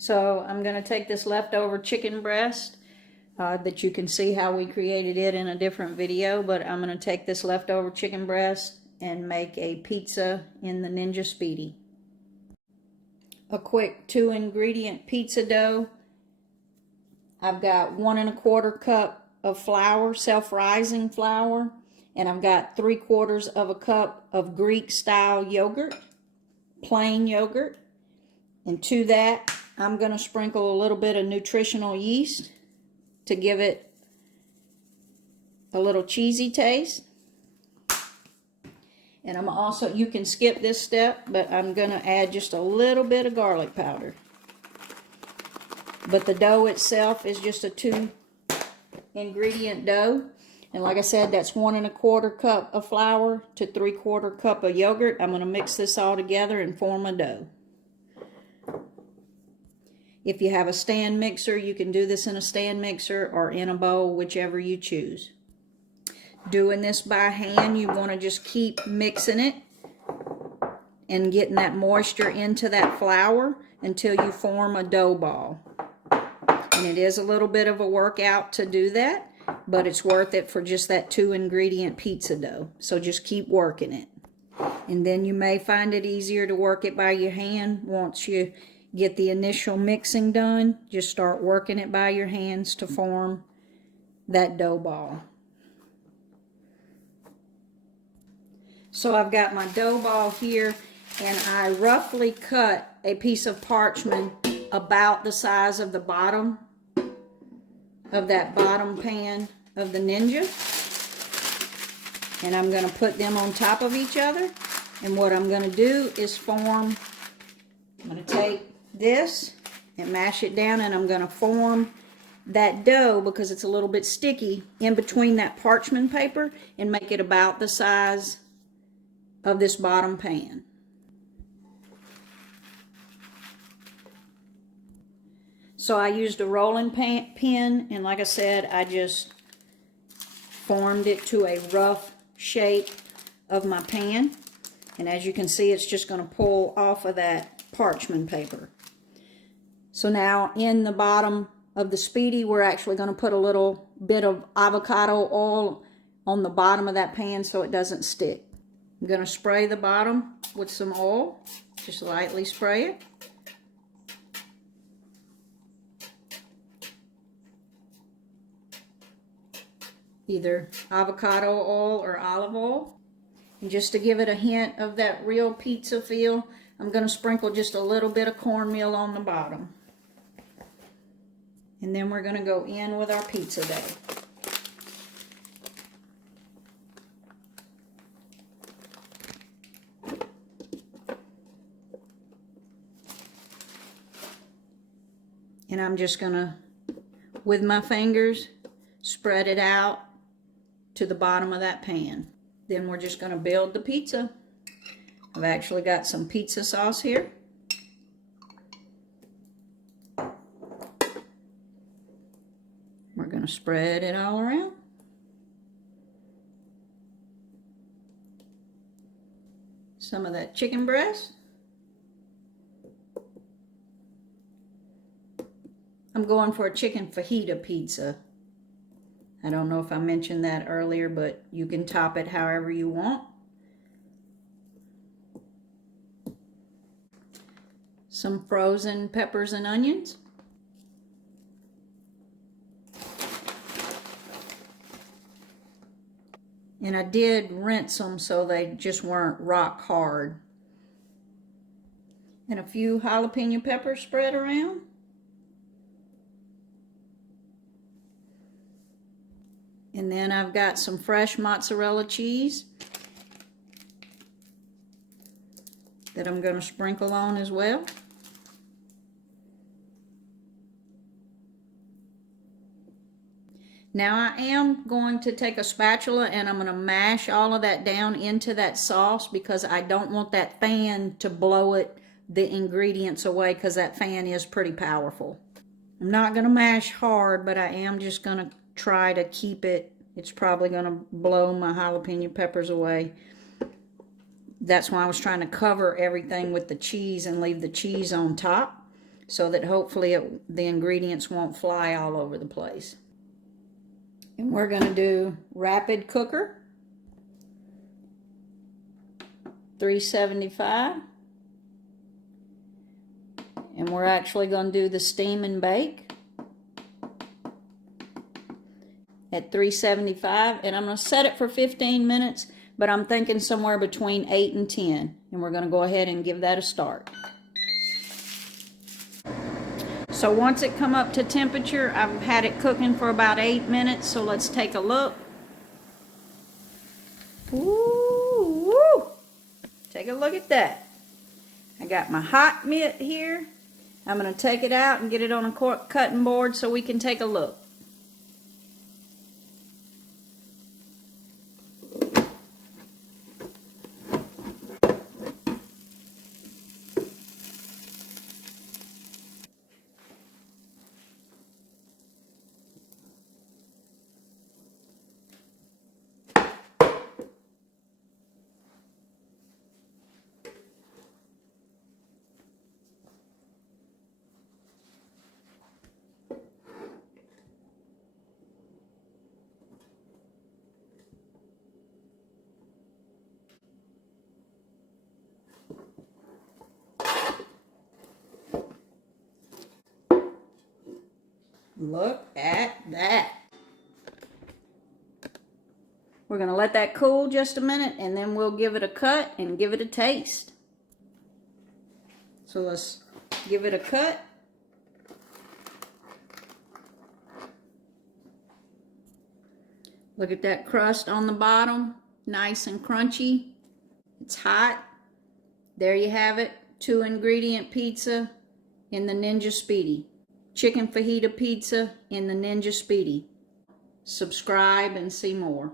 So I'm going to take this leftover chicken breast that you can see how we created it in a different video, but I'm going to take this leftover chicken breast and make a pizza in the Ninja Speedi. A quick 2-ingredient pizza dough. I've got 1 1/4 cup of flour, self-rising flour, and I've got 3/4 of a cup of Greek style yogurt, plain yogurt. And to that, I'm going to sprinkle a little bit of nutritional yeast to give it a little cheesy taste. And I'm also, you can skip this step, but I'm going to add just a little bit of garlic powder. But the dough itself is just a 2-ingredient dough. And like I said, that's 1 1/4 cup of flour to 3/4 cup of yogurt. I'm going to mix this all together and form a dough. If you have a stand mixer, you can do this in a stand mixer or in a bowl, whichever you choose. Doing this by hand, you want to just keep mixing it and getting that moisture into that flour until you form a dough ball. And it is a little bit of a workout to do that, but it's worth it for just that 2-ingredient pizza dough. So just keep working it. And then you may find it easier to work it by your hand once you get the initial mixing done. Just start working it by your hands to form that dough ball. So I've got my dough ball here, and I roughly cut a piece of parchment about the size of the bottom of that bottom pan of the Ninja. And I'm going to put them on top of each other. And what I'm going to do is form, I'm going to take this and mash it down, and I'm going to form that dough, because it's a little bit sticky, in between that parchment paper and make it about the size of this bottom pan. So I used a rolling pin, and like I said, I just formed it to a rough shape of my pan. And as you can see, it's just going to pull off of that parchment paper. So now in the bottom of the Speedi, we're actually going to put a little bit of avocado oil on the bottom of that pan so it doesn't stick. I'm going to spray the bottom with some oil, just lightly spray it. Either avocado oil or olive oil. And just to give it a hint of that real pizza feel, I'm going to sprinkle just a little bit of cornmeal on the bottom. And then we're going to go in with our pizza dough. And I'm just going to, with my fingers, spread it out to the bottom of that pan. Then we're just going to build the pizza. I've actually got some pizza sauce here. We're going to spread it all around. Some of that chicken breast. I'm going for a chicken fajita pizza. I don't know if I mentioned that earlier, but you can top it however you want. Some frozen peppers and onions. And I did rinse them so they just weren't rock hard. And a few jalapeno peppers spread around. And then I've got some fresh mozzarella cheese that I'm going to sprinkle on as well. Now I am going to take a spatula and I'm going to mash all of that down into that sauce, because I don't want that fan to blow the ingredients away, because that fan is pretty powerful. I'm not going to mash hard, but I am just going to try to keep it. It's probably going to blow my jalapeno peppers away. That's why I was trying to cover everything with the cheese and leave the cheese on top. so that hopefully the ingredients won't fly all over the place. And we're going to do rapid cooker, 375. And we're actually going to do the steam and bake at 375. And I'm going to set it for 15 minutes, but I'm thinking somewhere between 8 and 10. And we're going to go ahead and give that a start. So once it come up to temperature, I've had it cooking for about 8 minutes, so let's take a look. Ooh, woo. Take a look at that. I got my hot mitt here. I'm going to take it out and get it on a cutting board so we can take a look. Look at that. We're going to let that cool just a minute, and then we'll give it a cut and give it a taste. So let's give it a cut. Look at that crust on the bottom, nice and crunchy. It's hot. There you have it, 2-ingredient pizza in the Ninja Speedi. Chicken Fajita Pizza in the Ninja Speedi. Subscribe and see more.